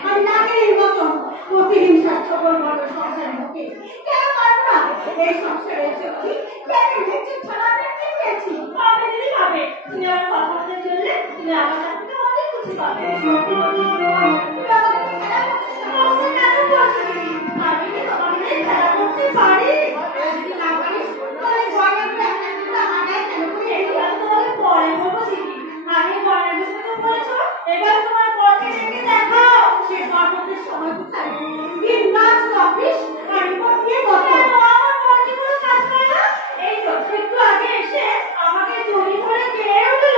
আমি নাকের মতন প্রতিহিংসার সকল বড় সংসার মুখে কেন পারবো না এই সংসারে এসেছি কেন দেখছি ছাড়া পেয়েছি পাবে দিদি পাবে তুমি আমার কথা বলতে চললে তুমি আমার কাছ থেকে অনেক খুশি পাবে আমি কি তোমাকে খেলা করতে পারি যদি না পারিস তাহলে গয়নাগুলো একটা দুটো আগায় কেন তুমি এই খেলা তোমাকে পরে বলবো দিদি আমি গয়নার বিষয়ে বলেছো এবার তোমার পথে রেখে দেখাও সে কর্মদের সময় কোথায় দিন রাত অফিস গাড়ি দিয়ে বসে আমার পথে কোনো কাজ করে না এই তো একটু আগে এসে আমাকে জড়ি ধরে গেয়ে উঠল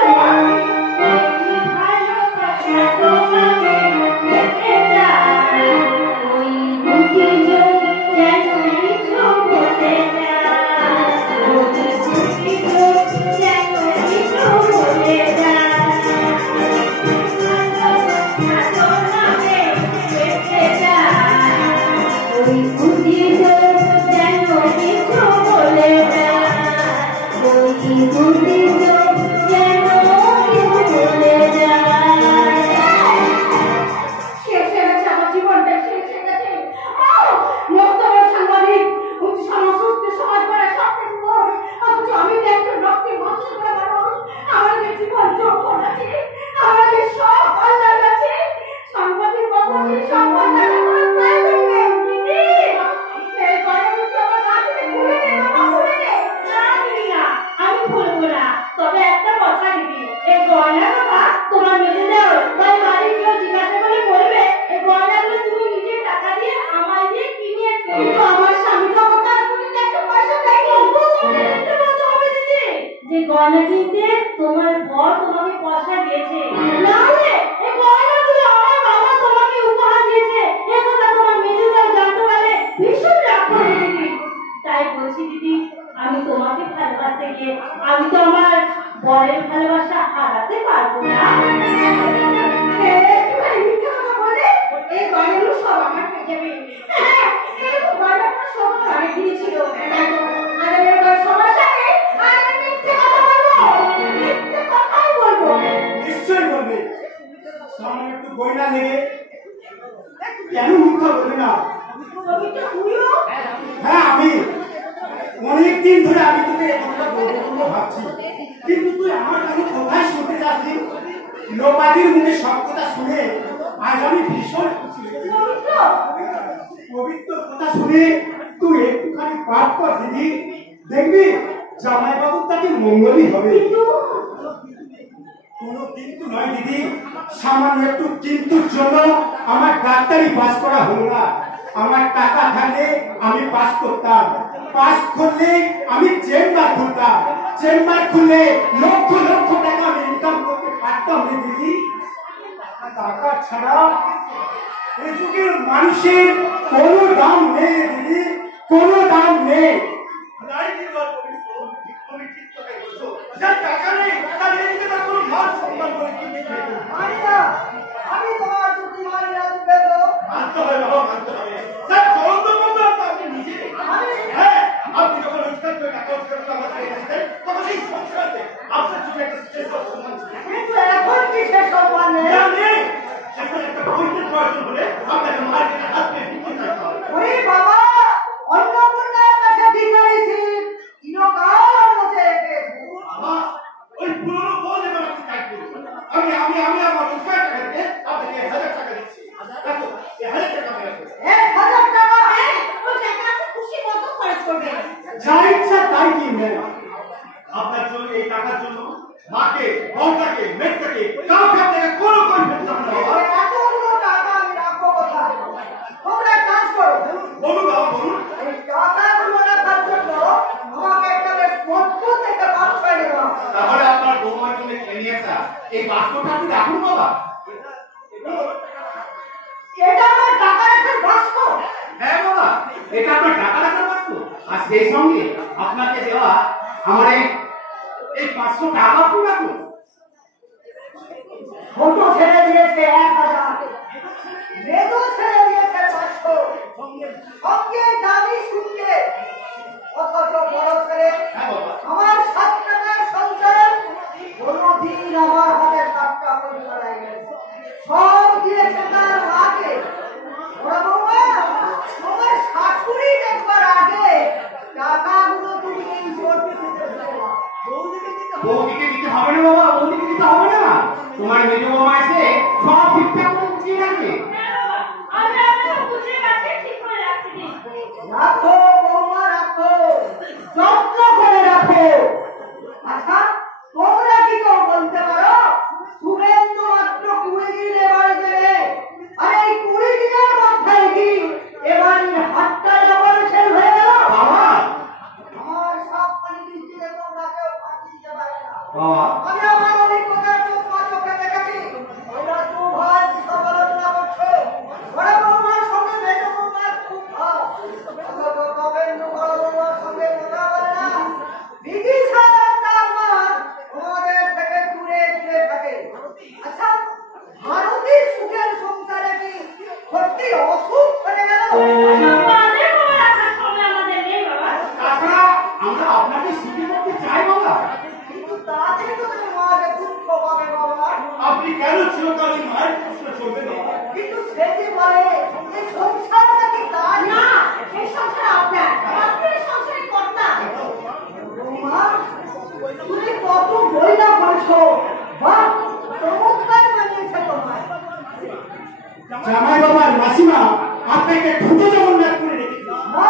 আমার হাতে 7টা পয়সা লাগে সব দিয়েছে তার মাকে মেজো মামা এসে সব ঠিকঠাক করে বুঝিয়ে রাখবে। রাখো বৌমা, রাখো, যত্ন করে রাখো। আচ্ছা, তোমরা কি তো বলতে পারো শুভেন্দু মাত্র 20 দিন এবারে দেবে, আর এই 20 দিনের মধ্যে কি এবার হাতটা জবর শেষ হয়ে গেল? বাবা আমার সব পানি দৃষ্টিতে তোমরা কেউ ফাঁকি দিতে পারবে না। বাবা আমি আমার অভিজ্ঞতার চোখে দেখেছি, তোমরা দু ভাই সব আলোচনা করছো, বড় বৌমার সঙ্গে মেজো বৌমার খুব ভাব, অথচ তপেন্দু বড় বৌমার সঙ্গে কথা বলে না। বিদিশা তার মা তোমাদের থেকে দূরে দূরে থাকে। আচ্ছা, ভারতীর সুখের সংসারে কি সত্যি অসুখ হয়ে গেল? তাছাড়া আমরা আপনাকে সুখী করতে চাই বাবা। কিন্তু তাতে তোদের মা যে দুঃখ পাবে বাবা। আপনি কেন চিরকালীন মায়ের প্রশ্ন চলবে বাবা? কিন্তু সে যে বলে এই সংসারটা কি তার না? এই সংসার আপনার, আপনি এই সংসারের কর্তা। বৌমা, তুমি কত বই না পড়ছো, বাহ, চমৎকার মানিয়েছে তোমায়। জামাই বাবার মাসিমা আপনাকে ঠুটো জগন্নাথ করে রেখেছে। মা,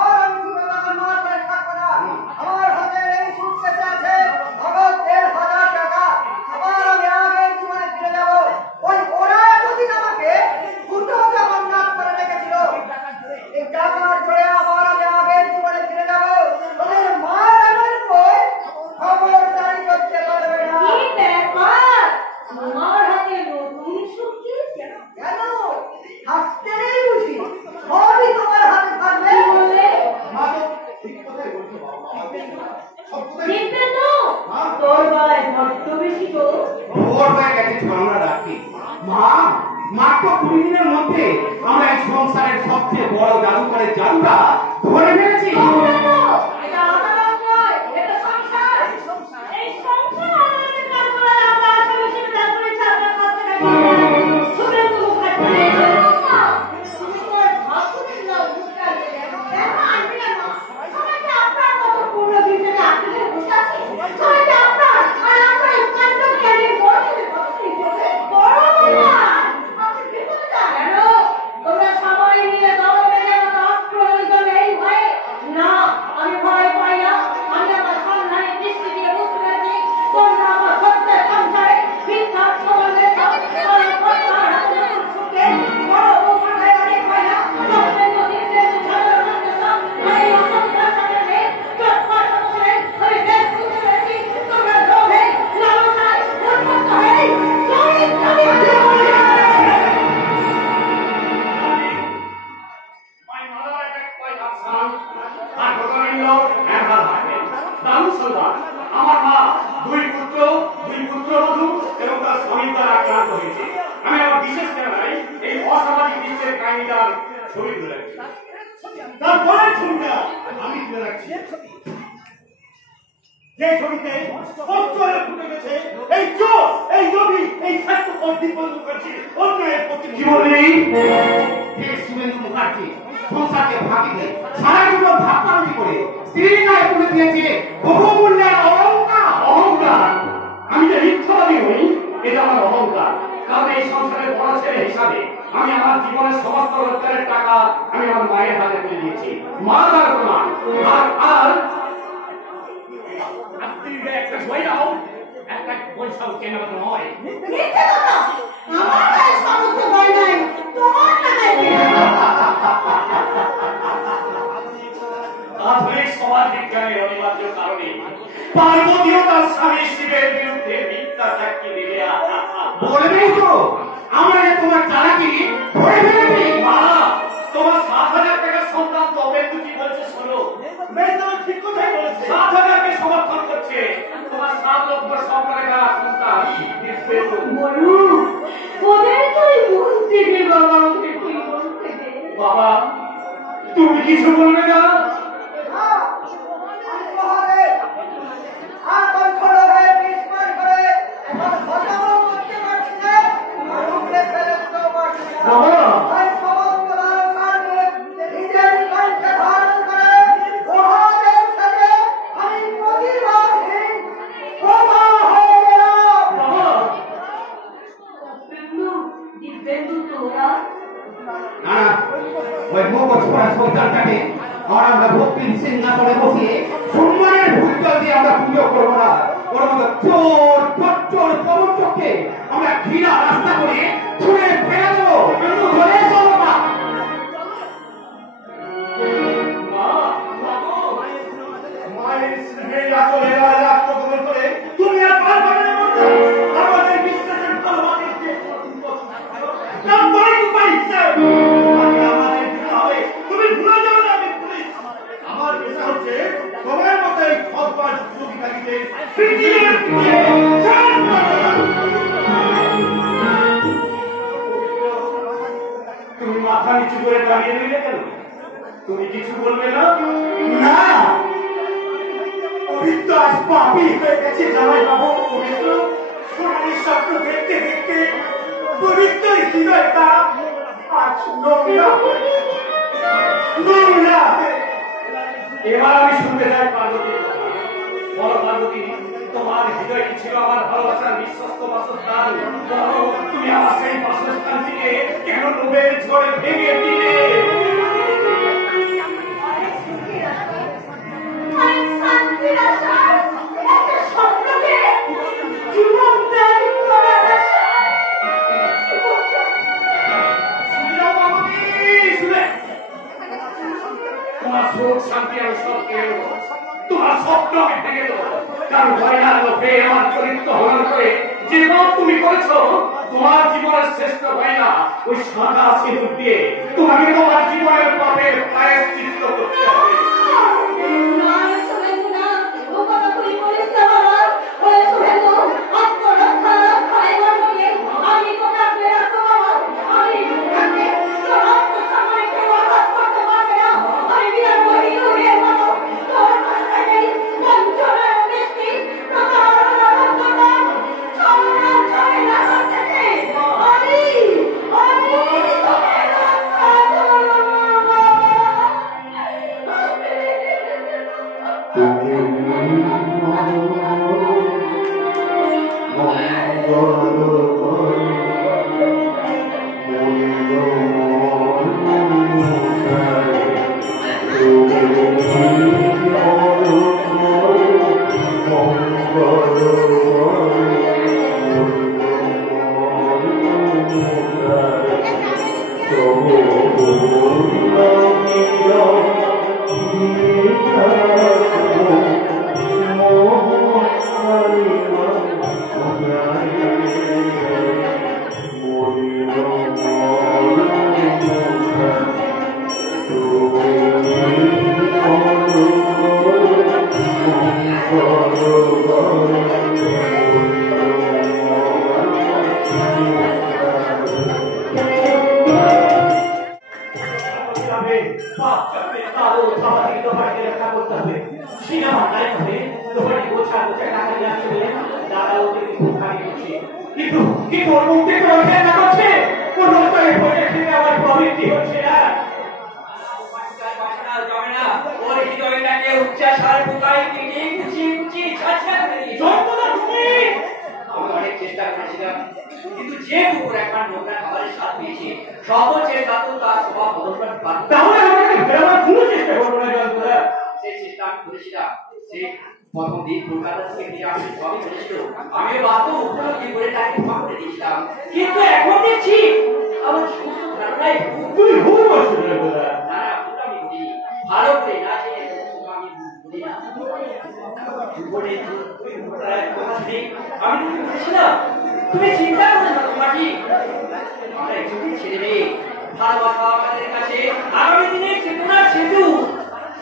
আর আমি শুধু আমার মা করে থাকবো না। আমার হাতে এই সুটকেসে আছে নগদ 1,500 টাকা। আবার আমি আগের জীবনে ফিরে যাবো। ওই ওরা এতদিন আমাকে দুটো জগন্নাথ করে রেখেছিল। এই টাকার জোরে আবার আমি আগের জীবনে ফিরে যাবো। তোদের মার আমার বই খবরদারি করতে পারবে না। কি ব্যাপার? তোমার হাতে নতুন সুখী কেন? হাসতে নেই বুঝি? সবই তোমার হাতে থাকবে। বলে মা তো ঠিক কথাই বলছে বাবা। সব কথাই দেখবে তো তোর গলায় বড্ড বেশি তো। ওর হয়ে গেছে ঝগড়া রাখি। মা মাত্র 20 দিনের মধ্যে আমরা এই সংসারের সবচেয়ে বড় জাদুকরের জাদুটা ধরে ফেলেছি। এটা আদালত নয়, এটা সংসার। এই সংসার আদালতের কাজ করে আমরা আসামি হিসেবে যা করেছি আপনার কাছ থেকে শুভেন্দু মুখার্জি। তুমি তোমার ভাসুরের নাম মুখার্জি। দেখো আনবি না মা, সবাই কি আপনার মতো পূর্ণ হিসেবে আটকে বসে আছে? সবাই কি আপনার আর আপনার কাণ্ড জ্ঞানের বড় ছেলে বড় না। আপনি বিপদে যান কেন? তোমরা সবাই মিলে দল বেঁধে আমাকে আক্রমণ করবে এই ভয়ে? না, আমি ভয় পাই না। আমি আমার সন্ধানে দৃষ্টি দিয়ে বুঝতে পেরেছি তোমরা আমার সত্যের সংসারে মিথ্যার প্রবন্ধের সুখে বড় বৌমার গায়ে অনেক হয় না। সত্যেন্দ্র দীর্ঘেন্দু সাধারণ এই অসংখ্যার সাথে চটপট বছরে আমি বেশ বুঝতে পেরেছি তোমরা লোভে লালসায় উন্মত্ত হয়ে চরিত্রহীন হয়ে পড়েছ। My mother attacked by her son, her brother-in-law and her husband. দারুণ সংবাদ, আমার মা দুই পুত্রবধূ এবং তার স্বামীর দ্বারা আক্রান্ত হয়েছে। আমি আমার বিশেষ ক্যামেরায় এই অসামাজিক দৃশ্যের কাহিনীটার ছবি তুলে রাখছি। তারপরে ছবিটা আমি তুলে রাখছি। যে ছবিতে স্পষ্ট হয়ে ফুটে গেছে এই চোর, এই নবী, এই স্বার্থপর দীপবন্ধু মুখার্জি অন্যায়ের প্রতি কি বললি? যে শুভেন্দু মুখার্জি সংসারকে ফাঁকি দিয়ে সারা জীবন ধাপ্পানি করে স্ত্রীর গায়ে তুলে দিয়েছে বহুমূল্যের অলঙ্কার। অহংকার? আমি যে মিথ্যাবাদী হই এটা আমার অহংকার। কারণ এই সংসারের বড় ছেলে হিসাবে আমি আমার জীবনের সমস্ত রোজগারের টাকা আমি আমার মায়ের হাতে তুলে দিয়েছি। মা তার প্রমাণ। আর স্ত্রীর একটা বইটাও একটা পয়সাও কেনা নয়। মিথ্যে কথা। আমার গায়ে সমস্ত ভয় নাই, তোমার টাকায় কেনা। আধুনিক সমাজ বিজ্ঞানের অনিবার্য কারণে পার্বতীও তার স্বামী শিবের বিরুদ্ধে মিথ্যা সাক্ষী দিলে বলবেই তো আমরা যে তোমার চালাকি ধরে ফেলেছি। মা, তোমার 7,000 টাকার সন্তান তপেন্দু কি বলছে শোনো। ঠিক কথাই বলেছে। 7,000-কে সমর্থন করছে। তোমার 7 লক্ষ সরকারের সংস্থান বলু, ওদের তুই বলতে দে বাবা, ওদের তুই বলতে দে। বাবা, তুমি কিছু বলবে না? আমি মহাদেব আপন খড় হয়ে বিস্ময় করে এখন ঘটনাও করতে পারছি না, আর উপরে ফেলে দিতেও পারছি না। বাবা, তাই সমস্ত লালসার নিয়ে নিজের কণ্ঠে ধারণ করে মহাদেব থেকে আমি প্রতিবাদহীন ক্ষমা হয়ে গেলাম। বাবা, ওই মুখোশ পরা শয়তানটাকে আর আমরা ভক্তির সিংহাসনে বসিয়ে সম্মানের ভূতল দিয়ে আমরা পুজো করবো না। ওর মতো চোর চোর পবনচককে আমরা ঘৃণা রাস্তা করে ছুঁড়ে ফেলে দেবো। কিন্তু চলে এসো বাবা। মায়ের স্নেহের আচলে রাজত্ব গ্রহণ করে তুমি আর পার পাবে না আমাদের বিশ্বাসের ভালোবাসাকে তুমি ভুলে যাবে না। আমি পুলিশ, আমার পেশা হচ্ছে তোমার মতো এই সৎপাশ যুগীকারীদের তুমি মাথা নিচু করে দাঁড়িয়ে নিলে কেন? তুমি কিছু বলবে না? না, পবিত্র আজ পাপী হয়ে গেছে জামাই বাবু। পবিত্র সোনালি স্বপ্ন দেখতে দেখতে পবিত্র হৃদয়টা আজ নোংরা নোংরা। এবার আমি শুনতে চাই পার্বতী। বলো পার্বতী, তোমার হৃদয়টি ছিল আমার ভালোবাসার বিশ্বস্ত বাসস্থান। বলো, তুমি আমার সেই বাসস্থানটিকে কেন লোভের ঝড়ে ভেঙে দিলে? শান্তির আশায় একটা স্বপ্নকে জীবন ত্যাগ করার আশায় তোমার সুখ শান্তি আমি সব কেড়ে নেব, তোমার স্বপ্নকে ভেঙে দেবো। কারণ ভয়ার লোভে আমার চরিত্র হরণ করে যে পাপ তুমি করেছো, তোমার জীবনের শ্রেষ্ঠ হয় না ওই সাদা সিঁদুর দিয়ে তোমাকে তোমার জীবনের পাপের প্রায়শ্চিত্ত করতে হবে। প্রথম দিন কলকাতা থেকে ফিরে আসি সবই বলেছিল, আমি বাস্তব উপলব্ধি করে তাকে ক্ষমা করে দিয়েছিলাম। কিন্তু এখন দেখছি আমার সুস্থ ধারণায় তুমি ভুল করছো। না ভুল আমি করি, ভালো করে না যে আমি বলি না জীবনে কথা নেই। আমি তুমি বলেছিলাম তুমি চিন্তা করো না তোমাকে, আমরা একজনকে ছেড়ে নেই। ভালোবাসা আমাদের কাছে আগামী দিনে চেতনা সেতু,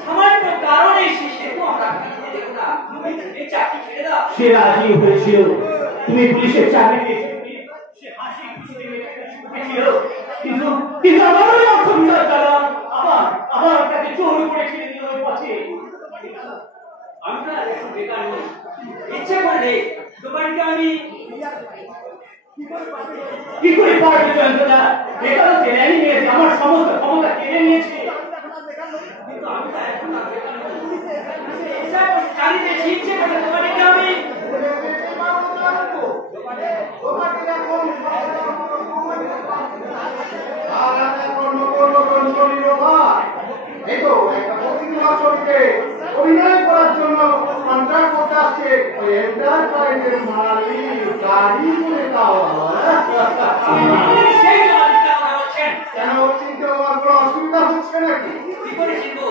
সামান্য কারণে সে সেতু আমরা দেখো না। তুমি চাকরি ছেড়ে দাও। সে রাজি হয়েছিল, তুমি পুলিশের চাকরি পেয়েছিলে, সে হাসি খুশিতে ছিল। কিন্তু কিন্তু আমারই অর্থ বিচার দ্বারা আমার কাছে জোর করে ছেড়ে দিল ওই পথে। আমি না এখন বেকার নই, ইচ্ছে করলে দোকানকে আমি কি করে পারবে যন্ত্রণা? বেকার জেনে নিয়েছে, আমার সমস্ত ক্ষমতা কেড়ে নিয়েছে। কিন্তু আমি না এখন আর বেকার নই, এসব চালিয়ে ইচ্ছে করলে দোকানকে আমি আর এখন নতুন নতুন কি করে চিনবো?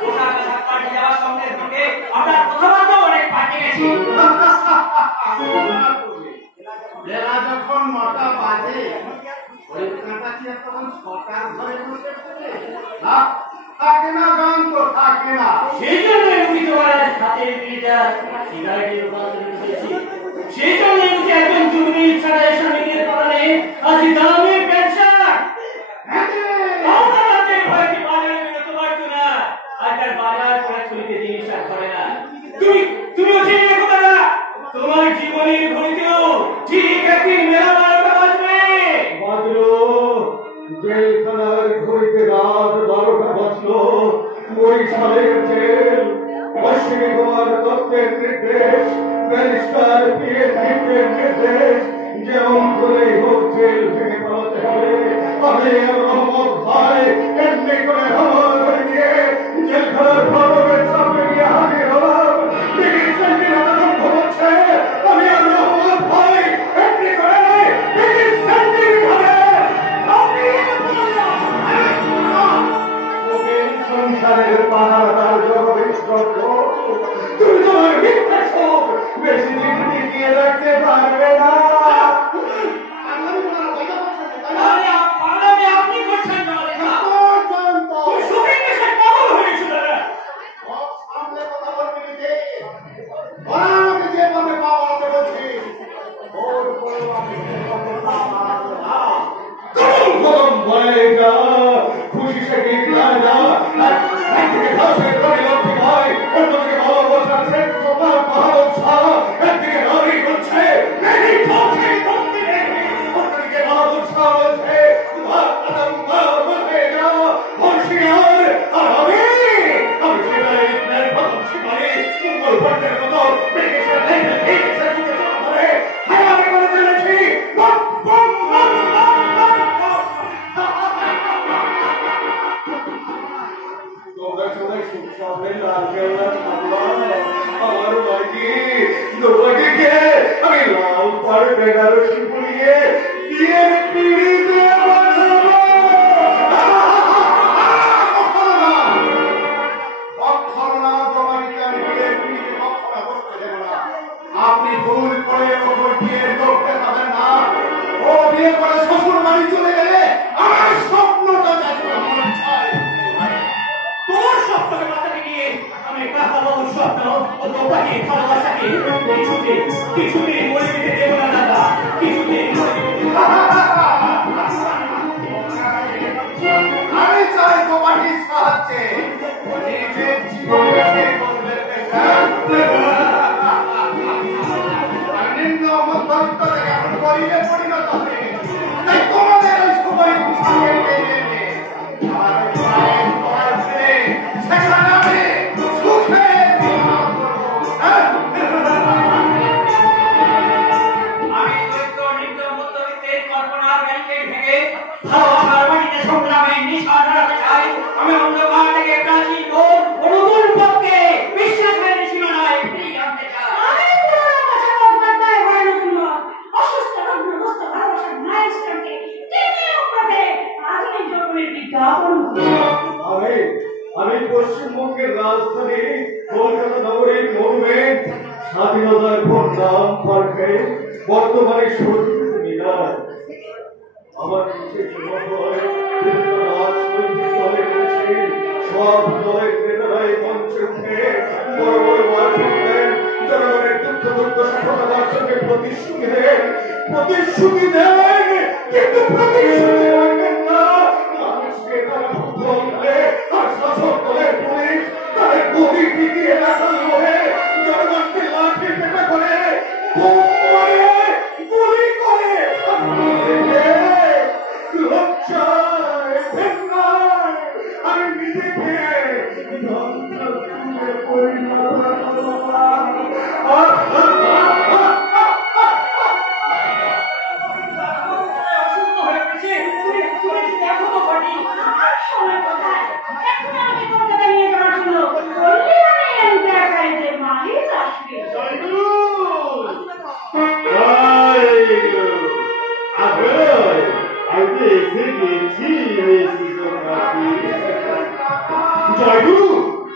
পোশাক আশাক পাল্টে যাওয়ার সঙ্গে সঙ্গে আপনার কথাবার্তা অনেক পাল্টে গেছে। বেলা যখন 9টা বাজে ওই কাঁটাচিয়া তখন 6টার ঘরে বসে থাকে না, থাকে না গান তো থাকে না। সেই জন্য আমি তোমার হাতে বিড়িটা সিগারেটের রূপান্তরে বসেছি। সেই জন্য আমি একজন জুনির ছাড়া স্বামীকে পড়ালে আজ দামে পেনশন আমাদের বাড়িতে বাজারে বেরোতে পারতো না। আজ আর বাজার করে চলিতে জিনিস আর করে না। তুমিও জেনে রেখো দাদা, তোমার জীবনের ঘড়িতেও ঠিক একদিন মেলা 12টা বাজবে। বাজলো জেলখানার ঘড়িতে রাত 12টা বাজলো। বরিশালের জেল অশ্বিনী কুমার দত্তের নির্দেশ, ব্যারিস্টার পিএর নির্দেশ, যেমন করেই হোক জেল থেকে পালাতে হবে। আমি আর রহমত ভাই এমনি করে হাওয়া করে দিয়ে জেলখানার ফটকের সামনে গিয়ে হাজির হলাম। ব্রিটিশ সেন্টিরা তখন ঘুমোচ্ছে, আমি আর রহমত ভাই এমনি করে ব্রিটিশ সেন্টির ঘরে ঝাঁপিয়ে পড়লাম। সংসারের পাহাড় জগদীশ্বর, তুমি তোমার মিথ্যা শোক বেশি দিন টিকিয়ে রাখতে পারবে না। আপনি করছেন না শপিং এসে পাগল হয়েছিল না। সামনে কথা বলবি যে আমাকে যে পাবে পাওয়া বলছি ওর উপরেও আমি গরম হয়ে যা, খুশি সে গীত গায় না। একদিকে ঘাসের ধরে লক্ষ্মী ভাই, অন্যদিকে ভালোবাসার শেষ সোপার পাহাড় ছাড়া। একদিকে নারী করছে অন্যদিকে ভালোবাসা বলছে তোমার কদম বলবে না হর্ষিয়ার। আর আমি সেটাই ইবনের প্রথম শিকারী মঙ্গল ভট্টের মতো ব্রিটিশের লেভেল ব্রিটিশের বুকে চড়া ধরে হায়ারে করে চলেছি। তোমরা সবাই সুখ সামনে লালকেল্লা আমার বাড়ি তোমাকে আমি লাল পাড় বেনারসি পরিয়ে বিয়ের পিড়িতে বসাবো। আপনি ভুল করে ওপর বিয়ের করতে পারেন না। ও বিয়ে করে শ্বশুর বাড়ি চলে গেলে আমার স্বপ্নটা চাই। তোর স্বপ্নকে বাঁচাতে গিয়ে আমি কাকা বাবুর স্বপ্ন ও তোমাকে ভালোবাসাকে কিছুতে মরে যেতে দেব না দাদা, কিছুতে আমি চাই তোমাটির সাহায্যে নিজের জীবনকে বদলে নিম্ন মধ্যবিত্ত থেকে এখন গরিবে পরিণত হবে। তাই তোমাদের ওই সময় সেখানে আমি সুখে আমি দরিদ্র মধ্যবিত্তের কল্পনার ব্যাংকে ভেঙে ভালোবাসার মাটিতে সংগ্রামে নিশান রাখতে চাই। আমি অন্ধকার থেকে প্রাচীন ও নতুন পক্ষে বিশ্বাসের সীমানায় ফিরিয়ে আনতে চাই। আমি পুরোনো কথা বলবার দায় হয় নতুন মত। অসুস্থ রগ্নগ্রস্ত ভালোবাসার মাইলস্টোনকে টেনে উপড়ে আধুনিক যৌবনের বিজ্ঞাপন। আমি পশ্চিমবঙ্গের রাজধানী কলকাতা নগরীর মনুমেন্ট স্বাধীনতার ভোট নাম পাল্টে বর্তমানে শোষিত মিনার। আমার বিশেষ মহল বিভিন্ন রাজনৈতিক দলে রয়েছে। সব দলের নেতারাই মঞ্চে উঠে বড় বড় ভাষণ দেন, জনগণের দুঃখ সফলতা বার্ষকে প্রতিশ্রুতি দেন, কিন্তু প্রতিশ্রুতি রাখেন না। মানুষকে তারা ভুল করে আর শাসক দলের পুলিশ তাদের গদি টিকিয়ে রাখার লোভে জনগণকে লাঠি পেটা করে গুলি করে লজ্জায় ভেঙ্গায় আমি নিজেকে অসুস্থ হয়ে পড়েছে, তুমি দেখো তো ঘটি। আমার সময় কোথায়? এখন আমাকে কলকাতা নিয়ে যাওয়ার জন্য বললি মানে এন্টারপ্রাইজের মালিক আসবে। আমি এসে গেছি। জয়গুরু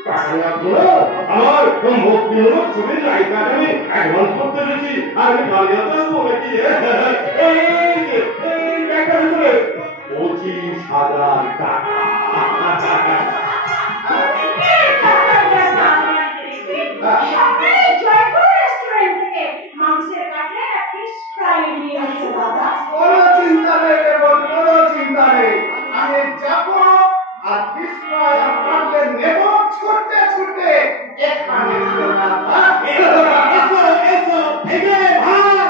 টাকা লাগবো না আমার মুখ নিয়ে ছবির লাইকাটা আমি অ্যাডভান্স করতে দিয়েছি আর আমি খালি হাতে আসবো নাকি এই ব্যাগটার ভিতরে 25,000 টাকা মাংসের কাটলেট ফিশ ফ্রাই নিয়ে আসো দাদা। কোনো চিন্তা নেই রে বোন, কোনো চিন্তা নেই। আমি যাবো আর বিস্ময় আপনাকে নেব ছুটতে ছুটতে এখানে এসো এসো ভেগে ভাই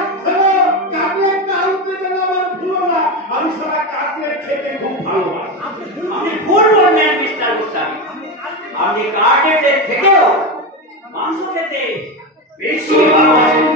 কাটলেটটা আনতে যেন আমার ভুলো না আমি সারা কাটলেট খেতে খুব ভালোবাসি আপনি ভুল বললেন মিস্টার গোস্বামী আপনি কাটলেটের থেকেও মাংস খেতে বেশি ভালোবাসেন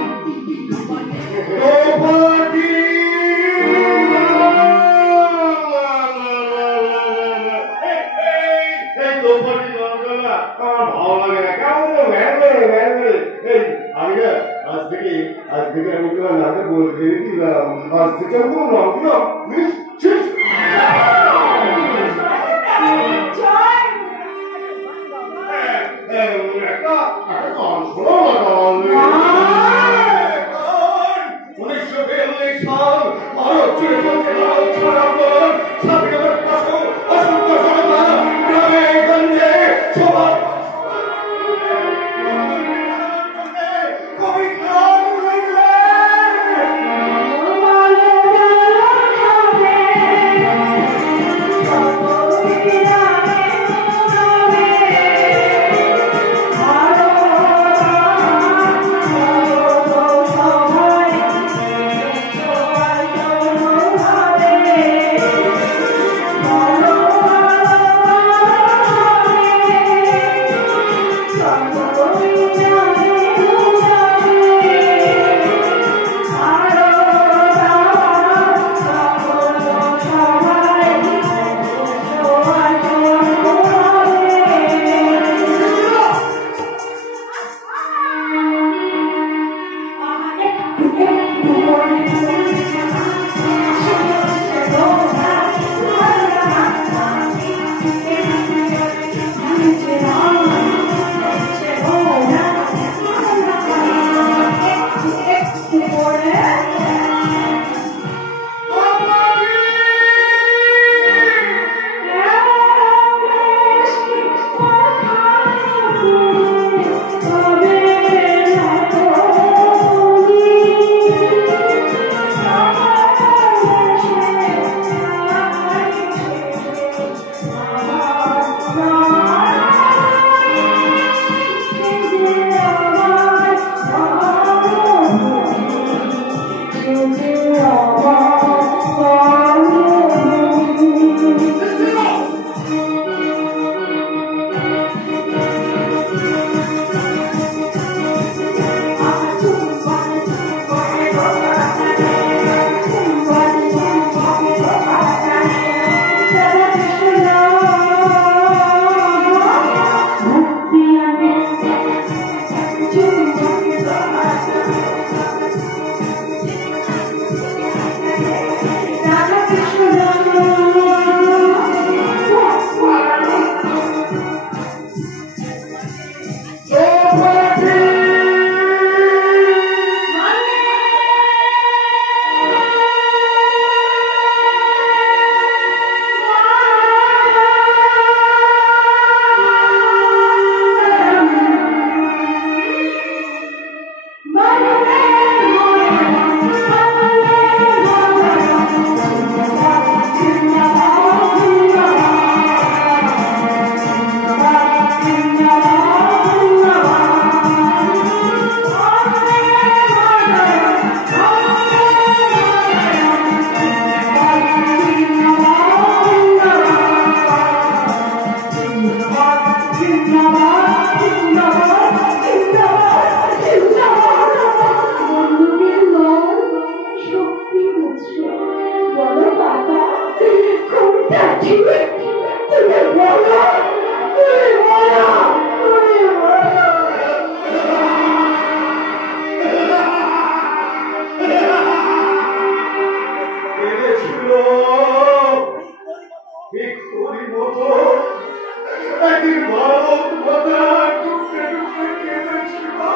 একদিন ভারত মাতা টুকরে টুকরে কেঁদেছি মা।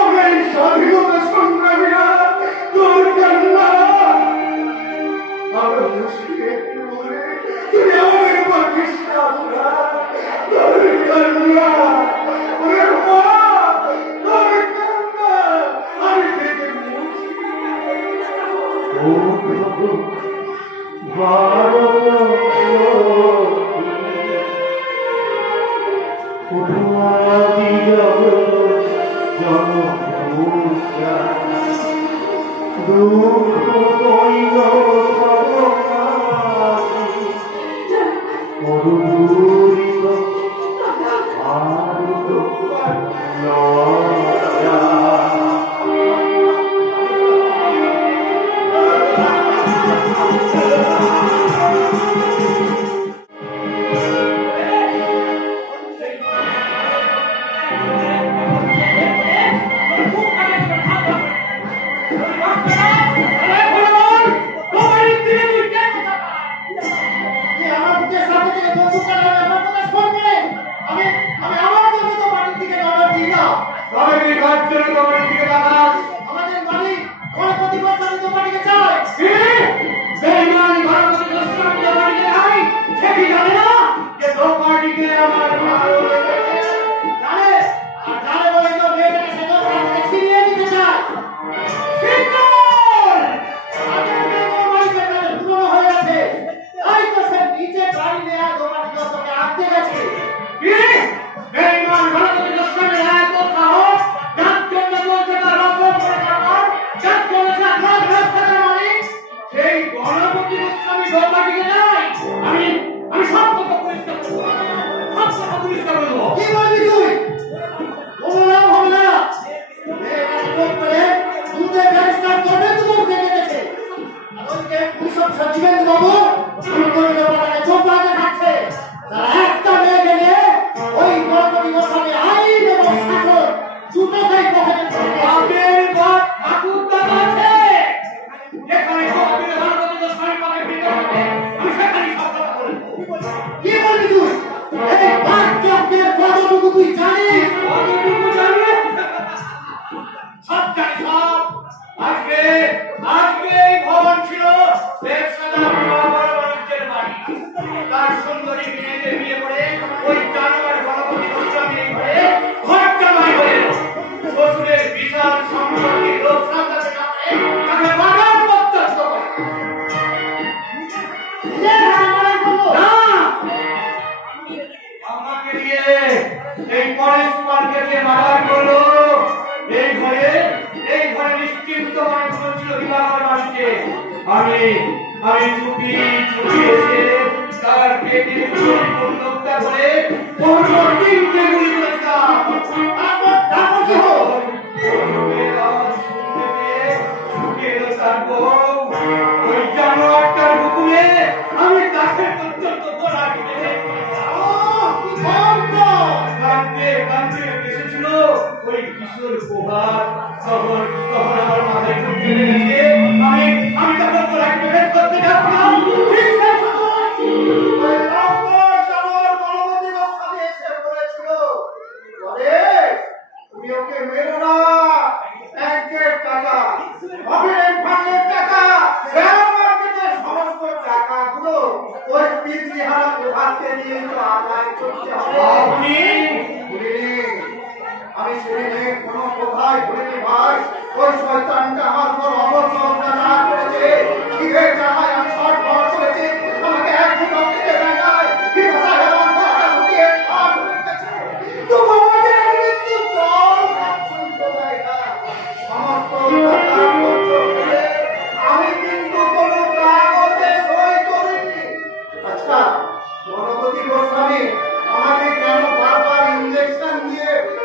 আমরা এই স্বাধীনতা সংগ্রামীরা তোর কান্না আমরা মুশকিলে একটু বলে তুই আমাদের উপর বিশ্বাস রাখ। তোর কান্না ওরে মা, তোর কান্না আমি থেকে মুছি। ও প্রভু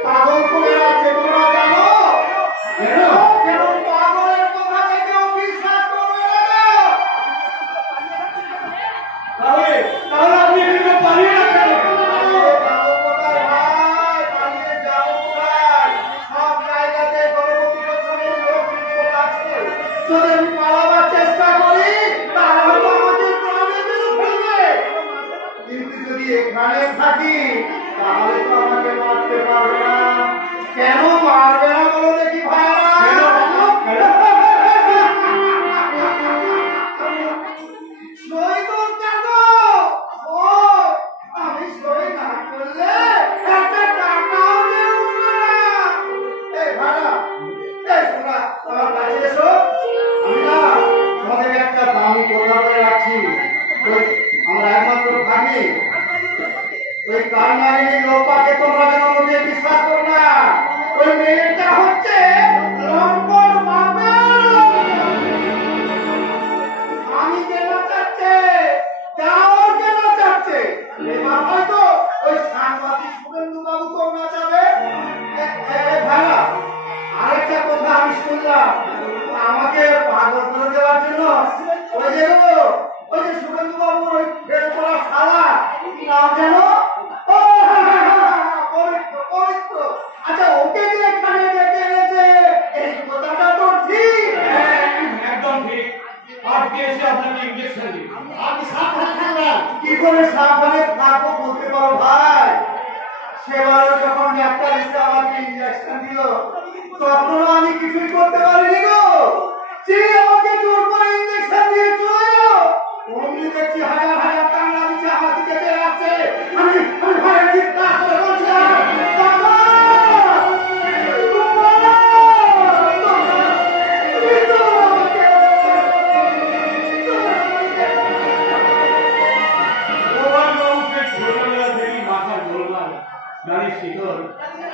পাগল করে আছে তোমরা জানো? কেন পাগলের জোগাড় করে রাখছি। ওই আমার একমাত্র ভাগ্নে ওই কান্নারিনী লোপাকে তোমরা যেন মনে বিশ্বাস করো না। ওই মেয়েটা হচ্ছে লম্বর বাপের আমি কেন চাচ্ছে যাওয়ার কেন চাচ্ছে এবার হয়তো ওই সাংবাদিক শুভেন্দু বাবু তোমরা যাবে। ভাইরা আরেকটা কথা আমি শুনলাম আমাকে পাগল করে দেওয়ার জন্য ওই যে শুভেন্দু বাবুর ওই ফেলে পড়া শালা নাম যেন পবিত্র পবিত্র। আচ্ছা ওকে যে এখানে ডেকে এনেছে এই কথাটা তো ঠিক। একদম ঠিক। আজকে এসে আপনাকে ইঞ্জেকশন দিই। আপনি সাবধানে থাকবেন। কি করে সাবধানে থাকবো বলতে পারো ভাই? সেবারও যখন ডাক্তার এসে আমাকে ইঞ্জেকশন দিল তখন আমি কিছুই করতে পারিনি গো। যে আমাকে জোর করে ইঞ্জেকশন দিয়ে চলে গেল অমনি দেখছি হাজার হাজার কান্না দিচ্ছে আমার দিকে চেয়ে যাচ্ছে। আমি ভয়ে চিৎকার করে বলছিলাম বাবা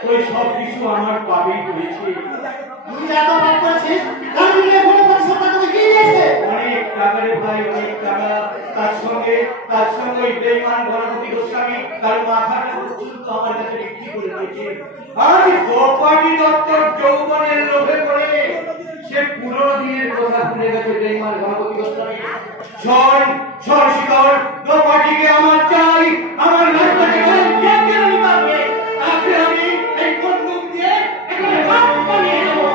ওই সব কিছু আমার পাপেই করেছে। তুই এত পাপ করেছিস গাড়ি নিয়ে ফোনে ফোনে সব টাকা কি দিয়েছে? অনেক টাকা রে ভাই, অনেক টাকা। তার সঙ্গে ওই বেঈমান গণপতি গোস্বামী তার মাথাটা পর্যন্ত আমার কাছে বিক্রি করে দিয়েছে। আমি গোপালী দত্তর যৌবনের লোভে পড়ে সে পুরো দিনের কথা ভুলে গেছে বেঈমান গণপতি গোস্বামী। শোন শিকর, গোপালীকে আমার চাই, আমার রাস্তাকে চাই, কে কেন পাবে তাকে আমি এই বন্দুক দিয়ে এখানে ভাগ বানিয়ে দেবো।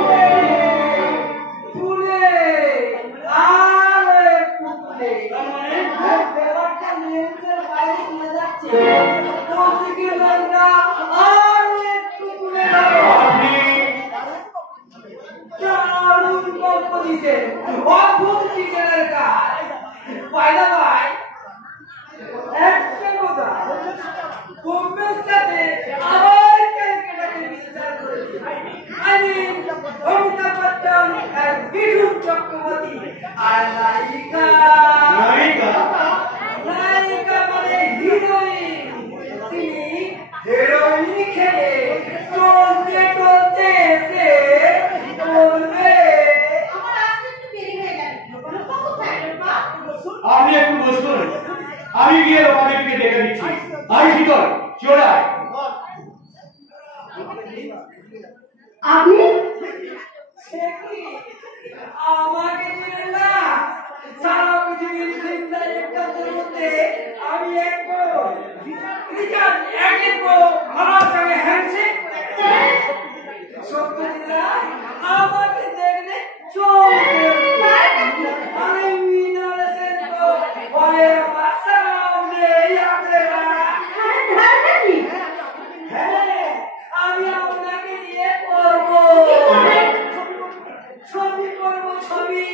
আপনি একটু বসুন, আমি গিয়ে লোকাদেরকে ডেকে দিচ্ছি। আই শিকর, চলে আয়। আপনি আমাকে চিনেন না? সারা পৃথিবীর চিন্তায় একটা তরুণে আমি আমার সঙ্গে হ্যান্ডশেক সত্যজিৎরা আমাকে দেখলে আমি মিনাল সেন বলে আমার সামনে হ্যাঁ আমি আপনাকে নিয়ে করবো ছবি করবো ছবি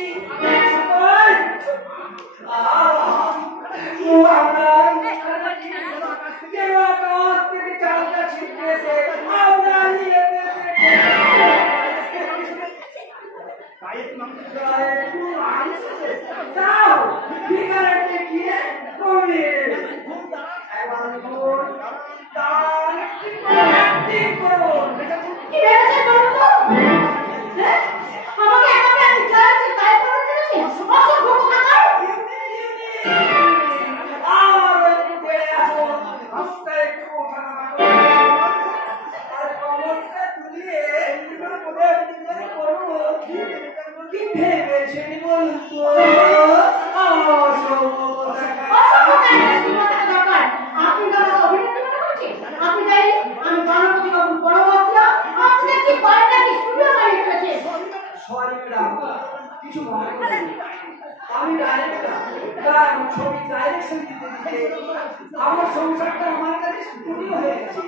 আমার সংসারটা আমার কাছে স্টুডিও হয়ে গেছে,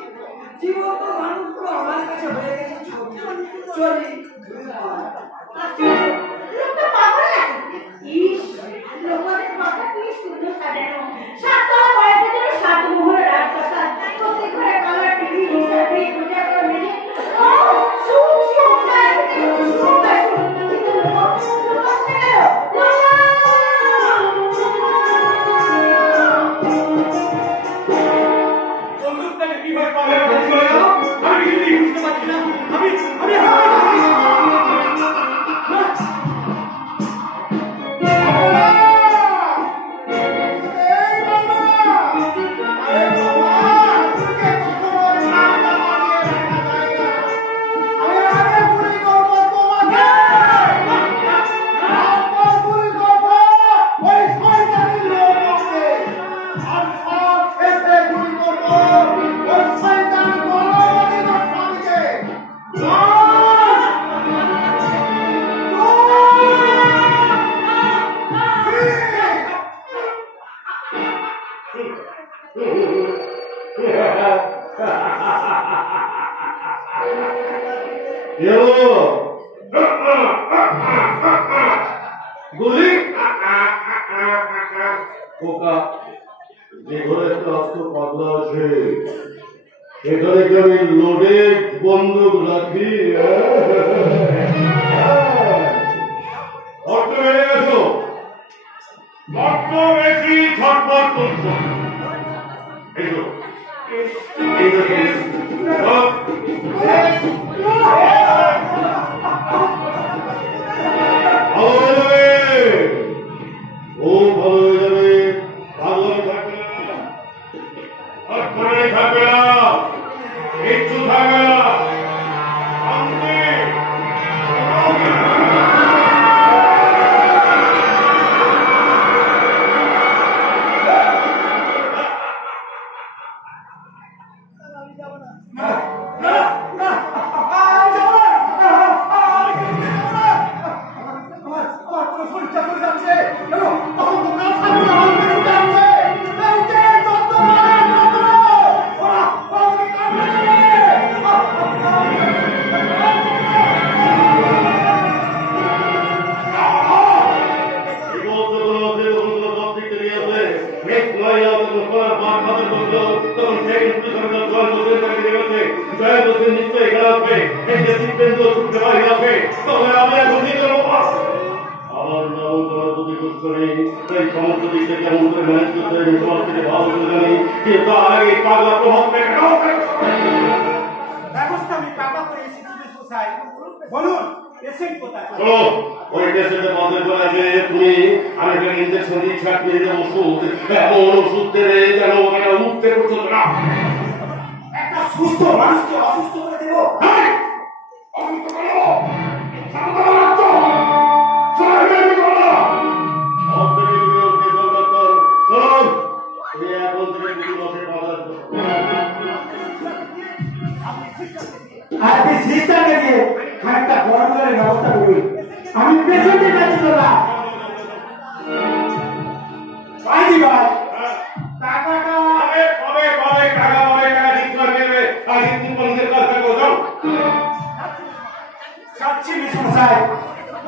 জীবন্ত মানুষগুলো আমার কাছে হয়ে গেছে ছবি। চলি Oh, পোকা যে ঘরে একটা অস্ত্র পাতলা আছে সেখানে কি আমি লোডেড বন্দুক রাখি? বড্ড বেড়ে গেছো, বড্ড বেশি ছটফট করছো। এসো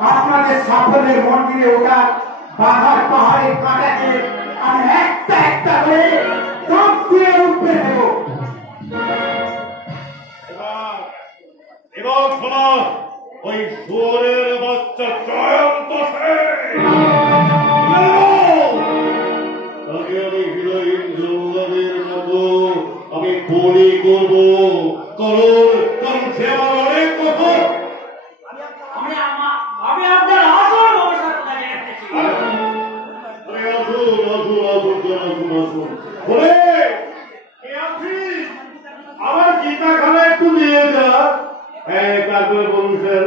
আপনাদের সাফল্যের মন্দিরে ওঠা বাঘার পাহাড়ে কাটাকে আমি একটা একটা করে সব দিয়ে উঠতে দেব। এবং সমাজ ওই শুয়োরের বাচ্চা জয়ন্ত তাকে আমি হিরোইনের মতো আমি গুলি করবো। করুন কারণ সে আমার অনেক কথা। আমি আপনার আসল ভবিষ্যৎ আমার গীতা খানা একটু দিয়ে যা। তারপরে বলুন স্যার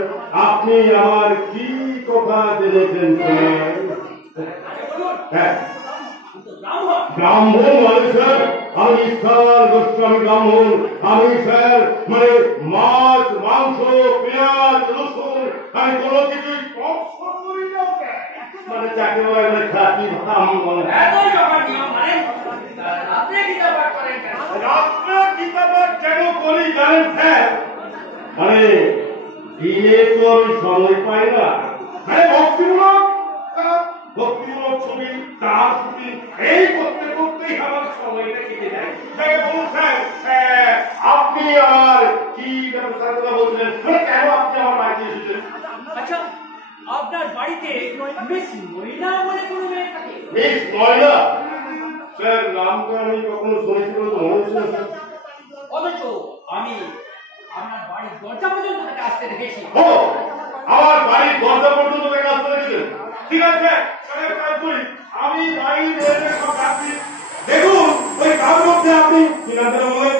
আপনি আমার কি কথা জেনেছেন? হ্যাঁ ব্রাহ্মণ মানে স্যার আমি ইস্তার গোস্বামী ব্রাহ্মণ। আমি স্যার মানে মাছ মাংস পেঁয়াজ রসুন আমি কোনো কিছুই স্পর্শ করি না। মানে চাকরি বলে খাতি রাত্রে গীতা পাঠ কেন করি জানেন স্যার? মানে দিনে তো আমি সময় পাই না। মানে ভক্তিমূলক ছবি তার ছবি এই করতে করতেই আমার সময়টা কেটে যায়। তাকে বলুন স্যার আপনি আমার কি ব্যবস্থার কথা বলছেন? কেন আপনি আমার বাড়িতে এসেছেন? আচ্ছা আপনার বাড়িতে মিস মহিলা বলে কোনো মেয়ে থাকে? মিস মহিলা স্যার নামটা আমি কখনো শুনেছি বলে মনে হচ্ছে না স্যার। অথচ আমি আপনার বাড়ির দরজা পর্যন্ত থেকে আসতে দেখেছি। ও আমার বাড়ির দরজা পর্যন্ত থেকে আসতে দেখেছেন? ঠিক আছে আমি দেখুন ওই কার মধ্যে আপনি কি নামটা বলেন?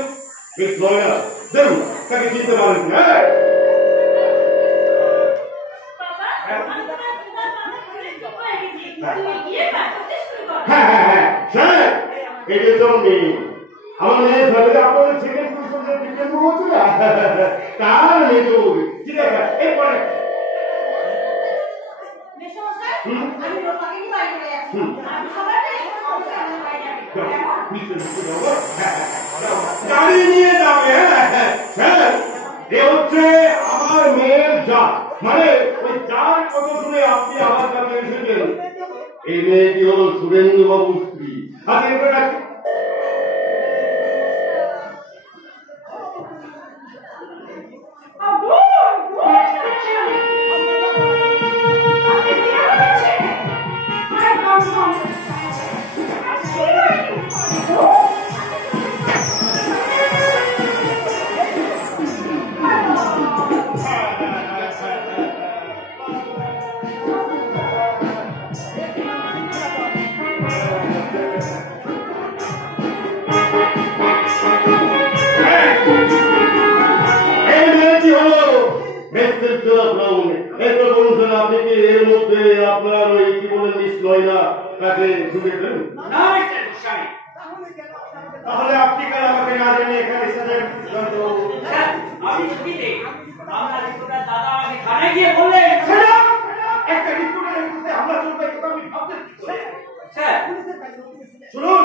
মিস মহিলা দেখুন তাকে চিনতে পারেন। হ্যাঁ হ্যাঁ হ্যাঁ হ্যাঁ স্যার এটা তো নেই আমার মেয়ে ফ্যামিলি আপনাদের সেকেন্ড পুরুষের বিজ্ঞান হচ্ছে না তার মেয়ে তো ঠিক আছে এরপরে গাড়ি নিয়ে যাবে। হ্যাঁ এ হচ্ছে আমার মেয়ের জাত। মানে ওই যার কথা শুনে আপনি আমার কাছে এসেছেন এই মেয়েটি হলো সুরেন্দ্র বাবুর স্ত্রী। আচ্ছা এরপরে রাখি। আপনি কি এর মধ্যে আপনার ওই কি বলেন নিশ্চয় না তাকে ঢুকেছেন? তাহলে আপনি কেন আমাকে না জেনে এখানে এসেছেন? আমি ছুটিতে আমার রিপোর্টার দাদা আমাকে থানায় গিয়ে বললেন একটা রিপোর্টারের বিরুদ্ধে হামলা চলবে এটা আমি ভাবতে কি করে? স্যার শুনুন,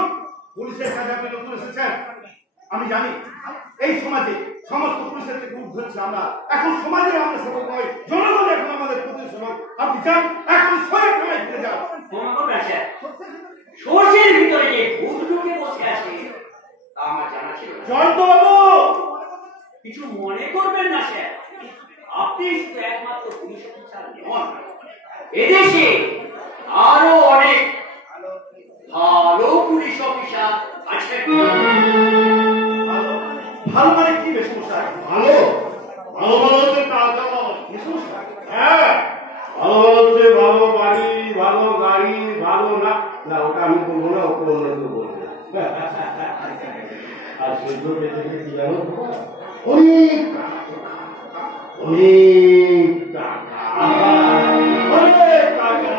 পুলিশের কাছে আপনি নতুন এসেছেন আমি জানি। এই সমাজে সমস্ত পুলিশের থেকে ঊর্ধ্বে হচ্ছে আমরা। এখন সমাজে আমরা সেবক নয়, জনগণ এখন আমাদের প্রতি সেবক। আপনি যান, এখন সরে থানায় ফিরে যান। ক্ষমা করবেন স্যার, সর্ষের ভিতরে যে ভূত ঢুকে বসে আছে তা আমার জানা ছিল না। জয়ন্ত বাবু, কিছু মনে করবেন না স্যার, আপনি শুধু একমাত্র পুলিশ অফিসার নন, এদেশে আরো অনেক ভালো পুলিশ অফিসার আছে। ভালো মানে কি বেশ মশাই? ভালো ভালো ভালো হচ্ছে টাকা হ্যাঁ, ভালো ভালো হচ্ছে ভালো বাড়ি, ভালো গাড়ি, ভালো না না ওটা আমি বলবো না, ওকে অন্য কেউ বলবো। আর সহ্য পেতে কি জানো, অনেক অনেক টাকা অনেক টাকা।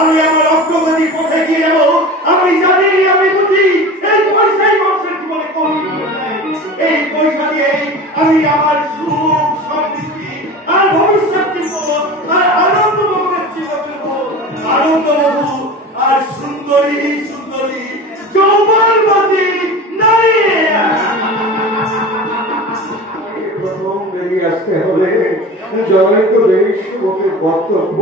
আমি আমার অগ্রগতি পথে গিয়ে যাবো। আমি জানি, আমি বুঝি এই পয়সাই মানুষের জীবনে কম। এই পয়সা দিয়ে আমি আমার সুখ সমৃদ্ধি আর ভবিষ্যৎ কিনবো, আর আনন্দবাবুর জীবন কিনবো। আনন্দবাবু আর সুন্দরী সুন্দরী যৌবনবতী নারী। প্রথম বেরিয়ে আসতে হলে জনৈক দেশ ওকে বক্তব্য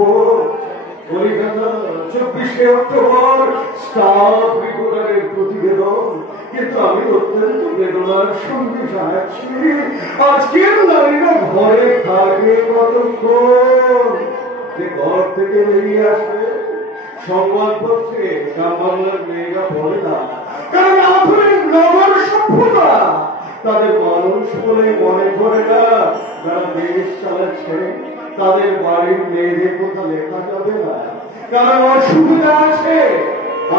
কলিকাতা 24শে অক্টোবর স্টাফ রিপোর্টারের প্রতিবেদন। কিন্তু আমি অত্যন্ত বেদনার সঙ্গে জানাচ্ছি আজকের নারীরা ঘরে থাকে কতক্ষণ, যে ঘর থেকে বেরিয়ে আসবে সংবাদপত্রে গ্রাম বাংলার মেয়েরা পড়ে না, কারণ আধুনিক নগর সভ্যতা তাদের মানুষ বলে মনে করে না। যারা দেশ চালাচ্ছে তাদের বাড়ির মেয়েদের কথা লেখা যাবে না, কারণ অসুবিধা আছে।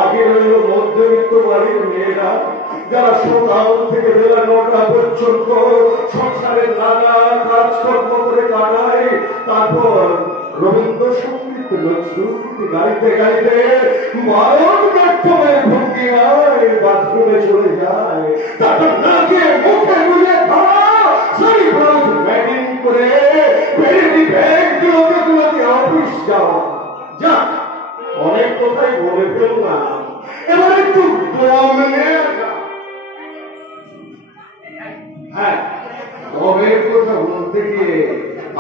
আগে রইল মধ্যবিত্ত বাড়ির মেয়েরা, যারা সকাল থেকে বেলা 9টা পর্যন্ত সংসারের নানা কাজকর্ম করে কাটায়। তারপর রবীন্দ্রসঙ্গীত নজরুলগীতি গাইতে গাইতে ভারতনাট্যমের ভঙ্গিমায় বাথরুমে চলে যায়। তারপর নাকে মুখে গুলে ব্যাটিং করে ব্যাগগুলোকে অফিস যাওয়া। যা অনেক কথাই বলে ফেললাম, এবার একটু দম নিয়ে হ্যাঁ, দমের কথা বলতে গিয়ে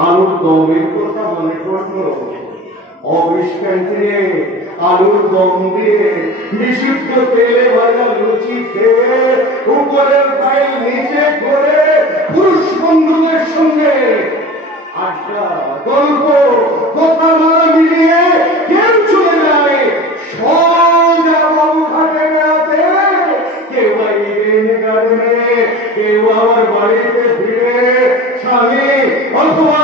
আলুর দমের কথা মনে করলো। অফিস ক্যান্টিনে আলুর দম দিয়ে বিশুদ্ধ তেলে ভাজা লুচি খেয়ে উপরের ফাইল নিচে করে পুরুষ বন্ধুদের সঙ্গে আড্ডা গল্প কথা না মিলিয়ে কেউ চলে যায় সোজা বাবুঘাটে বেড়াতে, কেউ বা ইডেন গার্ডেনে, কেউ আবার বাড়িতে ফিরে স্বামী অথবা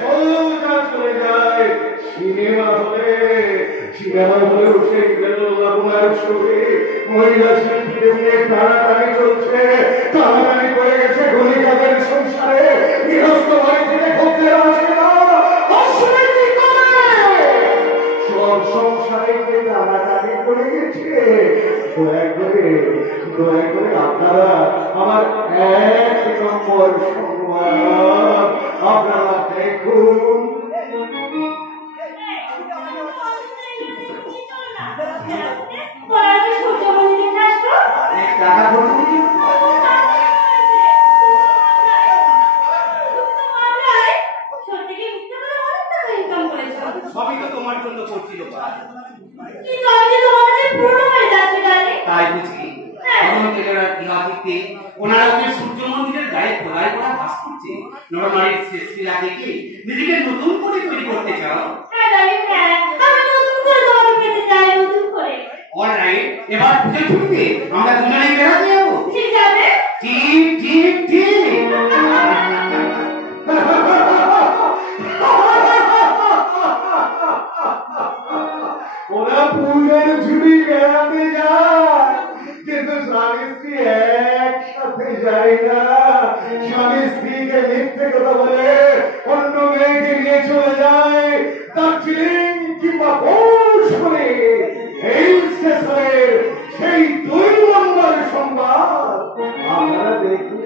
সোজা চলে যায় সিনেমা হলে। সিনেমা হলেও সেই বেদনার ছবি মহিলা শিল্পীদের নিয়ে টানাটানি চলছে, টানাটানি করে গেছে গলিকাদের ছুটছে। নরনারীর সৃষ্টিরাকে কি নিজেকে নতুন করে তৈরি করতে চাও? হ্যাঁ ডার্লিং, হ্যাঁ আমি নতুন করে তোমাকে পেতে চাই, নতুন করে। অলরাইট, এবার পুজো ছুটিতে আমরা দুজনে বেড়াতে যাবো। ঠিক আছে। ঠিক ঠিক ঠিক। ওরা পুজোর ছুটি বেড়াতে যায়, কিন্তু স্বামী স্ত্রী একসাথে যায় না। স্বামী স্ত্রীকে মিথ্যে কথা বলে অন্য মেয়েকে নিয়ে চলে যায় দার্জিলিং কিংবা পৌঁছলে। এই স্টেশনের সেই 2 নম্বর সংবাদ আমরা দেখি।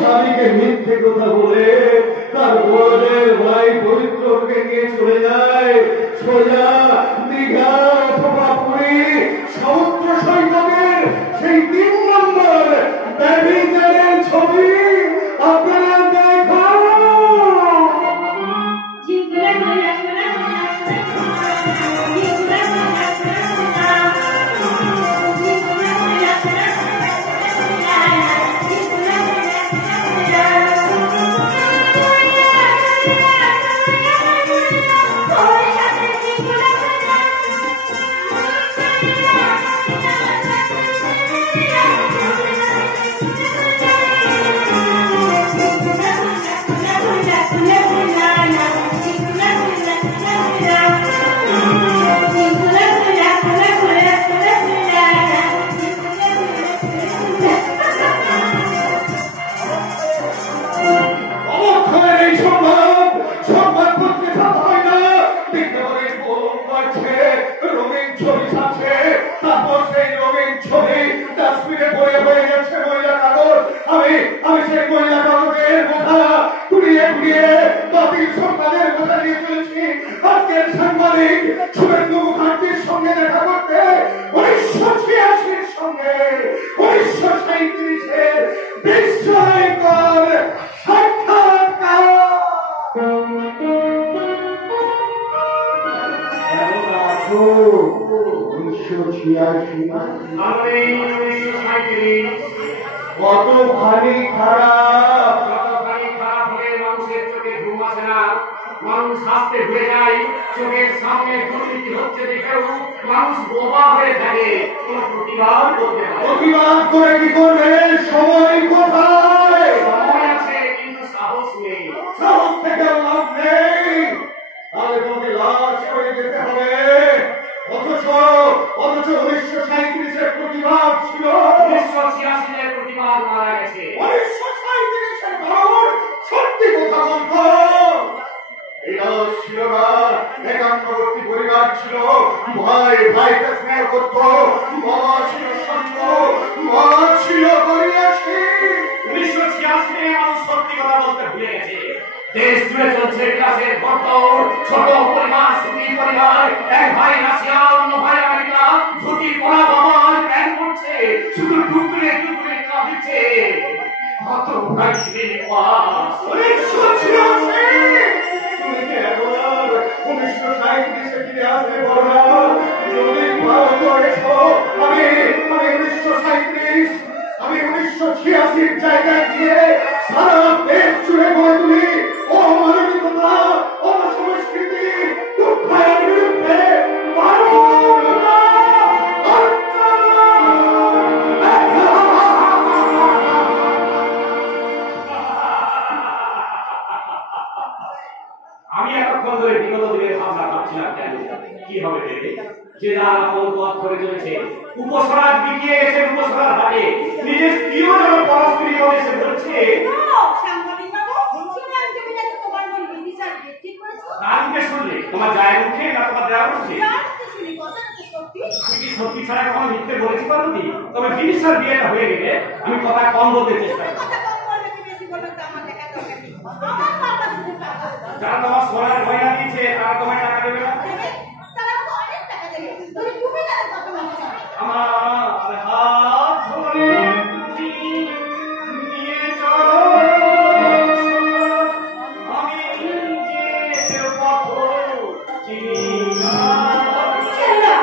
স্বামীকে মিথ্যে কথা বলে তার বড়দের ভাই পবিত্রকে নিয়ে চলে যায় সোজা দীঘা অথবা পুরী সমুদ্র সৈকতের সেই 3 নম্বর ব্যাবিচারের ছবি আপনারা দেখুন। আমি সেই মহিলা কাগজের কথা কুড়িয়ে কুড়িয়ে বাতিল সরকারের কথা নিয়ে চলেছি আজকের সাংবাদিক শুভেন্দু মুখার্জির সঙ্গে দেখা করতে 1986-এর সঙ্গে 1937-এর বিস্ময়কর সাক্ষাৎকার। 1986 কতখানি খারাপ, কতখানি খারাপ হলে মানুষের চোখে ঘুম আসে না, মানুষ হাসতে ভুলে যায়, চোখের সামনে দুর্নীতি হচ্ছে দেখেও মানুষ বোবা হয়ে থাকে, কোনো প্রতিবাদ করতে পারে। প্রতিবাদ করে কি করবে? সময় কোথায়? সময় আছে কিন্তু সাহস নেই। সাহস থেকে লাভ নেই, তাহলে তোমাকে লাশ করে যেতে হবে। অথচ 1937-এর প্রতিবাদ ছিল, 1986-এর প্রতিবাদ মারা গেছে। 1937-এর কারণ সত্যি কথা বলতো। এরা ছিল না একান্নবর্তী পরিবার, ছিল ভাই ভাইকে স্নেহ করত, বাবা ছিল সত্য, মা ছিল পরিয়াসী। 1986-এ মানুষ সত্যি কথা বলতে ভুলে গেছে। দেশ জুড়ে চলছে ক্লাসের ভরদৌড়, ছোট পরিবার সুখী পরিবার, এক ভাই রাশিয়া অন্য ভাই আমেরিকা, ধুতি পরা বাবার প্যান্ট করছে, শুধু টুকরে টুকরে কাঁদছে। কত ভাই পাস 1986 তুমি কি একবার 1937-এ ফিরে আসতে পারো না? যদি পারো তো এসো। আমি 1986 জায়গায় গিয়ে সারা দেশ জুড়ে গড়ে তুলি অমানবিকতা, অসংস্কৃতি, দুঃখের বিরুদ্ধে আমি এতক্ষণ ধরে বিগত দিনের ভাবনা ভাবছিলাম কেন কি হবে ভেবে? যে যার আপন পথ করে চলেছে, উপসরাত বিকিয়ে গেছে উপসরাত হাটে, নিজের স্ত্রীও যেন পরস্পরী হয়ে এসে বলছে সাংবাদিক বাবু, শুনলাম তুমি নাকি তোমার বোন বিদিশার বিয়ে ঠিক করেছো। কার মুখে শুনলে? তোমার জায়ের মুখে না তোমার দেওয়ার মুখে? জানতে শুনি কথাটা তো সত্যি। আমি কি সত্যি ছাড়া কখনো মিথ্যে বলেছি পার্বতী? তবে বিদিশার বিয়েটা হয়ে গেলে আমি কথা কম বলতে চেষ্টা তুমি করব। কথা কম বলবে কি বেশি বলবে তা আমার দেখা দরকার নেই। আমার বাবা শুধু টাকা যারা তোমার সোনার গয়না দিয়েছে তারা তোমায় টাকা দেবে না? দেবে, তারা তো অনেক টাকা দেবে। তুমি তাদের কথা বলছো। আমার হাত ধরে নিয়ে চলো, আমি যে পথ চিনি না। ছেলেরা,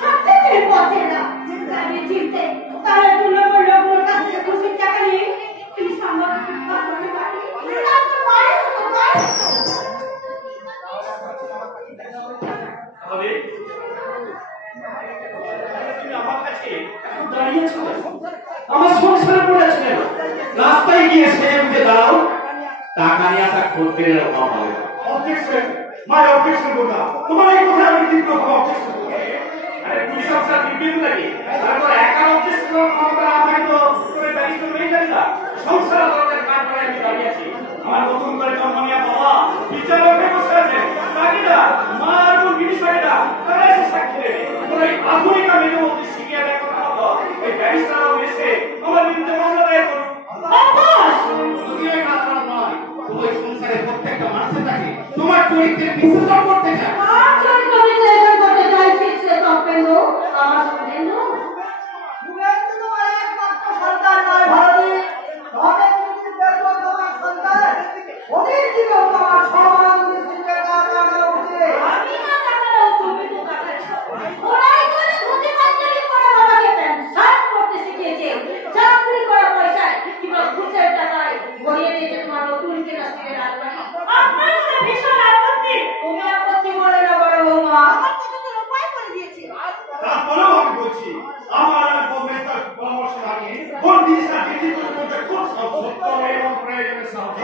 সত্যি তুমি পথে না। গাড়ি চিনতে, তারা লোকের কাছ থেকে খুশির টাকা নিয়ে তুমি সাংবাদিক করতে পারবে। তারপর বাড়ি হতো, বাড়ি হতো। তাহলে তুমি আমার কাছে এখন দাঁড়িয়েছো কেন? আমার সংসারে পড়েছে কেন? রাস্তায় গিয়ে সেজে উঠে দাঁড়াও, টাকা নিয়ে আসা খদ্দেরের অভাব হবে না। অবজেকশন, মাই অবজেকশন বললাম। তোমার এই কথা আমি তীব্রভাবে অবজেকশন করছি। আরে পুলিশ অফিসার বিবৃত নাকি? তারপর একা অফিস ক্ষমতা না থাকতো তুমি ব্যারিস্টার হয়ে যাবে না। সংসার আদালতের কাজ করে আমি দাঁড়িয়ে আছি। আমার নতুন করে জন্ম নেওয়া বাবা বিচারকে বসে আছেন। কাকিরা, মা আর বোন বিনিশয়টা তারা এসে সাক্ষী দেবে। তোর এই আধুনিক মেয়েদের মধ্যে শিখিয়ে দেওয়ার কথা মতো এই ব্যারিস্টাররাও এসে আমার বিরুদ্ধে মামলা দায়ের করুন। তুমি এই কাজ করা নয়। তুমি ওই সংসারের প্রত্যেকটা মানুষের কাছে তোমার চরিত্রের বিশ্লেষণ করতে চাও। আর চরিত্র বিশ্লেষণ করতে চাইছিস সে তপেন্দ্র, আমার শুভেন্দু। শুভেন্দু তোমার একমাত্র সন্তান নয় ভারতী। ধনেন্দ্র তোমার সন্তান। ওদের দিকেও তোমার সমান দৃষ্টিতে তাকানো উচিত। আমি না তাকালেও তুমি তো তাকাচ্ছ। ওরাই তো ধুতি পাঞ্জাবি পরে বাবাকে প্যান্ট করতে শিখিয়েছে। চাকরি করা পয়সায় কিংবা ঘুষের টাকায় গড়িয়ে দিয়েছে তোমার নতুন কেনা স্ত্রীর রাজবাড়ি। আপনার মনে ভীষণ আপত্তি। তুমি আপত্তি বলে না বড় বৌমা। আমার কথা তো উপায় করে দিয়েছে। তারপরেও আমি বলছি, আমার আর কংগ্রেস তার পরামর্শ লাগে কোন জিনিসটা বিক্রি করতে করতে খুব সত্য এবং প্রয়োজনের সাহায্য।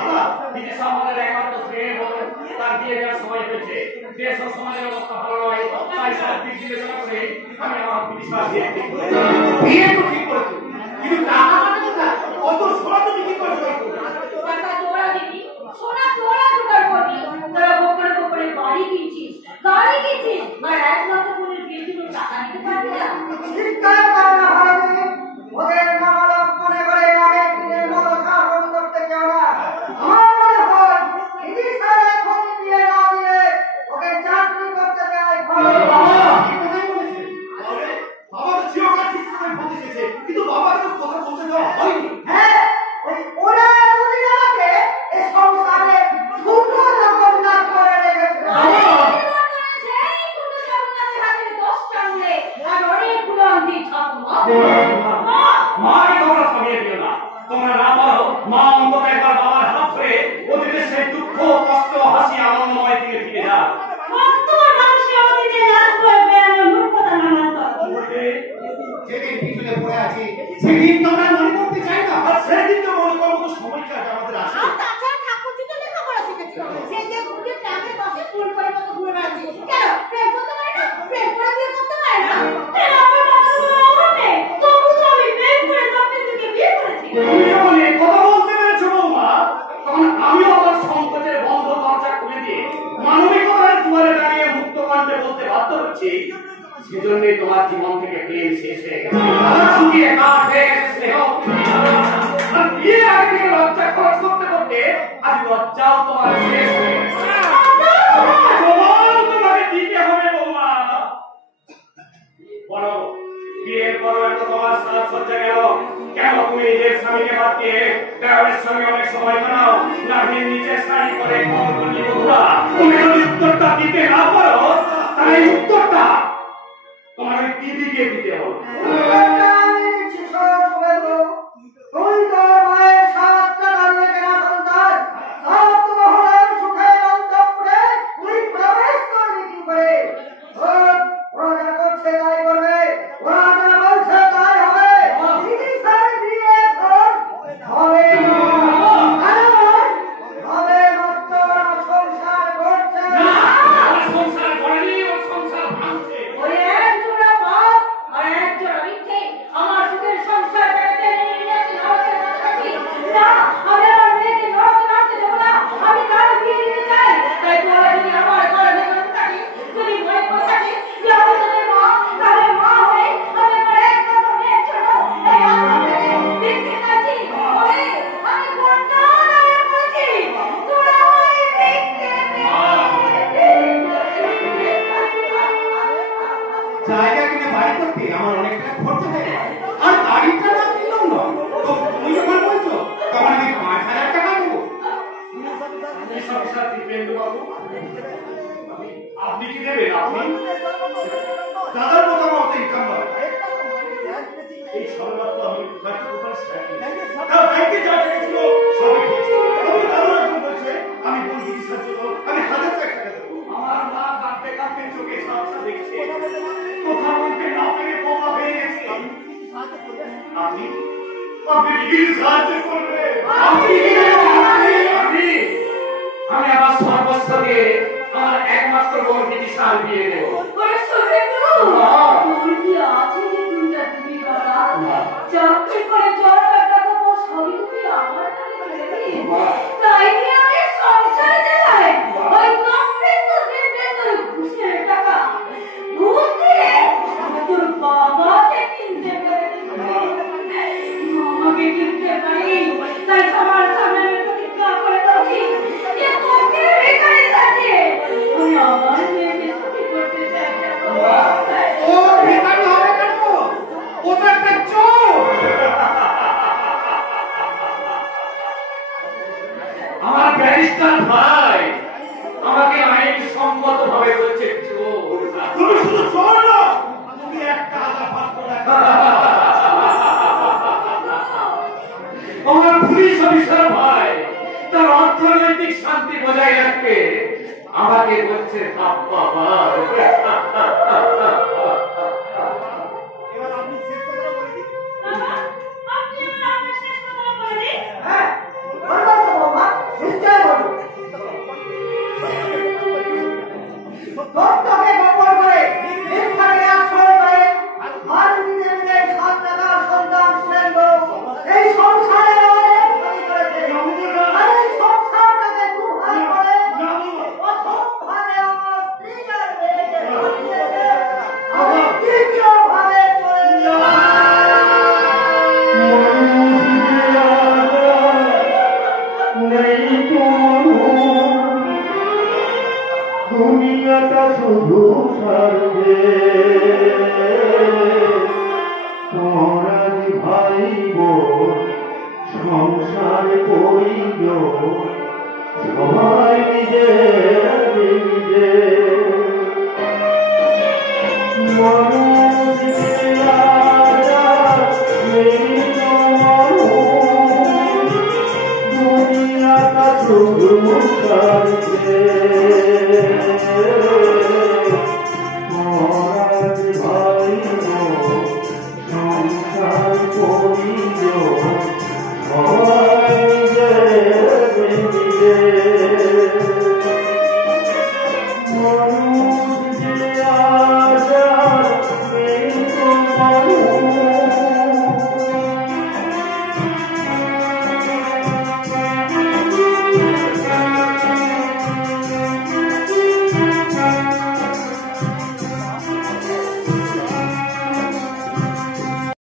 বিদেশে আমাদের একমাত্র শ্রেণীর মতো তার বিয়ে দেওয়ার সময় হয়েছে। দেশ ও সমাজের অবস্থা ভালো নয়, তাই সব দিক বিবেচনা করে আমি আমার বিদেশে বিয়ে ঠিক করেছি। বিয়ে তো ঠিক করেছো, কিন্তু টাকা মানে কোথায়? কত সোনা তুমি কি করে জোগাড় করবে? টাকা তোরা দিবি, সোনা তোরা জোগাড় করবি। তোরা গোপনে গোপনে বাড়ি কিনছিস, গাড়ি কিনছিস, আর 1 লক্ষ করে বিয়ের জন্য টাকা দিতে পারবি না। চিৎকার করো না ভারতী। ওদের নামালক মনে করে আগের দিনের মতো শাসন করতে চাও না। আমার মনে হয় বিদিশার এখন বিয়ে না দিয়ে ওকে চাকরি করতে চাই ভালো। বাবা কি কথাই বলেছে? তাহলে বাবা তো চিরকাল ঠিক করে বলতে চেয়েছে, কিন্তু বাবাকে তো কথা বলতে দেওয়া হয়নি। হ্যাঁ, ওরা এতদিন আমাকে এ সংসারে ছোট জগন্নাথ করে রেখেছে। সেই দুটো জগন্নাথের হাতে 10টা আঙুলে আর অনেকগুলো আংটি থাকবো। মা এই তোমরা থামিয়ে দিও না। তোমরা না পারো, মা অন্তত একবার বাবার হাত ধরে ওদের সেই দুঃখ কষ্ট হাসি আনন্দময় দিকে ফিরে যা। বর্তমান মানুষের অতীতে লাশ বয়ে বেড়ানো মূর্খতা নামার দল। যেদিন পিছনে পড়ে আছি সেদিন তোমরা মনে করতে চাই না। আর সেদিন তো মনে করবো তো সময়টা আমাদের আছে। আর তাছাড়া ঠাকুরজি তো লেখাপড়া শিখেছে। সে যে ঘুরে ট্যাপে বসে ফুল করে মতো ঘুরে বেড়াচ্ছে। কেন? প্রেম করতে পারে না? প্রেম করে বিয়ে করতে পারে না? কেন আমার বাবার কোনো অভাব নেই? তবু তো আমি প্রেম করে তপেন্দ্রকে বিয়ে করেছি। তুমি যখন এই কথা বলতে পেরেছো বৌমা, তখন আমিও আমার সংকোচের বন্ধ দরজা খুলে দিয়ে মানবিকতার দুয়ারে দাঁড়িয়ে মুক্ত কণ্ঠে বলতে বাধ্য হচ্ছি, সেজন্যই তোমার জীবন থেকে প্রেম শেষ হয়ে গেছে, শুকিয়ে কাঠ হয়ে গেছে স্নেহ। আর বিয়ে আগে থেকে লজ্জা খরচ করতে করতে আজ লজ্জাও তোমার শেষ হয়ে গেছে। প্রমাণ তোমাকে দিতে হবে বৌমা। বলো, বিয়ের পর এত তোমার সাজসজ্জা গেল কেন? তুমি নিজের স্বামীকে বাদ দিয়ে দেওয়ালের সঙ্গে অনেক সময় কাটাও, নাভির নিচে শাড়ি করে কোমর বন্ধি বন্ধুরা। তুমি যদি উত্তরটা দিতে না পারো, তাহলে এই উত্তরটা তোমার ওই দিদিকে দিতে হবে। আমি দিচ্ছি শোন শুভেন্দু। তুই তোর মায়ের 7 টাকা দিয়ে কেনা সন্তান। সাত মহলের সুখের অন্তঃপুরে তুই প্রবেশ করবি কি করে? ওরা যা করছে তাই করবে, ওরা যা বলছে তাই হবে। বিদিশার বিয়ে তোর হবে না। কারণ হবে মাত্র ওরা সংসার করছে। না, ওরা সংসার করেনি, ওর সংসার জায়গা কিনে বাড়ি করতে আমার অনেক টাকা খরচ হয়ে যায়। আর গাড়িটা না কিনলাম না, তো তুমি যখন বলছো তখন আমি 5,000 টাকা দেবো। আপনি কি দেবেন? আপনি দাদার মতামত এইটা নয়। এই সবেমাত্র আমি ব্যাংকে যা টাকা ছিল সবই খেয়েছি। আমি দাদা এখন বলছে আমি বই চিকিৎসার জন্য আমি 1,000 টাকা দেবো। আমার মা কাঁদতে কাঁদতে চোখে ঝাপসা দেখছে, কথা বলতে না পেরে বোকা হয়ে গেছে। আপনি আপনি কি সাহায্য করবেন? আমি আমার সর্বস্ব দিয়ে আমার একমাত্র বোনকে বিশাল দিয়ে দেবো। ওরে শুভেন্দু, তোর কি আছে যে দুইটা দিবি বাবা? চাকরি করে জড়াটা টাকা তোর সবই তুই আমার কাছে করে দিবি? তাই নিয়ে আমি সংসারে চালাই। ওই কমপ্লিট তো দেবে তোর ঘুষের টাকা। ঘুষ দিয়ে তোর বাবাকে কিনতে পারে। মামাকে কিনতে পারি, তাই সবার সামনে আমি প্রতিজ্ঞা করে বলছি যে তোকে বেকারি সাজিয়ে আমি আমার মেয়েকে সুখী করতে চাই না। ও ভিখারি হবে কেন? ও তো একটা চোর। আমার ব্যারিস্টার ভাই আমাকে আইন সম্মত ভাবে বলছে চোর। তুমি শুধু চোর না, তুমি একটা আধা পাত্র রাখা। আমার পুলিশ অফিসার ভাই তার অর্থনৈতিক শান্তি বজায় রাখতে আমাকে বলছে বাবা। বাবা, আপনি আমার আপনার শেষ কথা বলে দিন। হ্যাঁ, বলবো তো বৌমা, নিশ্চয় বলবো। সত্যকে গোপন করে, মিথ্যাকে আশ্রয় করে, আর নিজে নিজে 7 টাকার সন্তান শুভেন্দু এই সংসারে অনেক ক্ষতি করেছে। আর এই সংসারটাকে দুভাগ করে প্রথম ভাগে আমার স্ত্রীকে আর মেয়েকে বাঁচিয়েছে। আমি দ্বিতীয় ভাগে চলে যাই। দুনিয়াটা শুধু সারবে তোমার ভাই বোন সংসার করিল সবাই নিজে নিজে মানুষ দুনিয়াটা শুধু সারবে মহারাজ ভাই সংসার করিল সবাই নিজে নিজে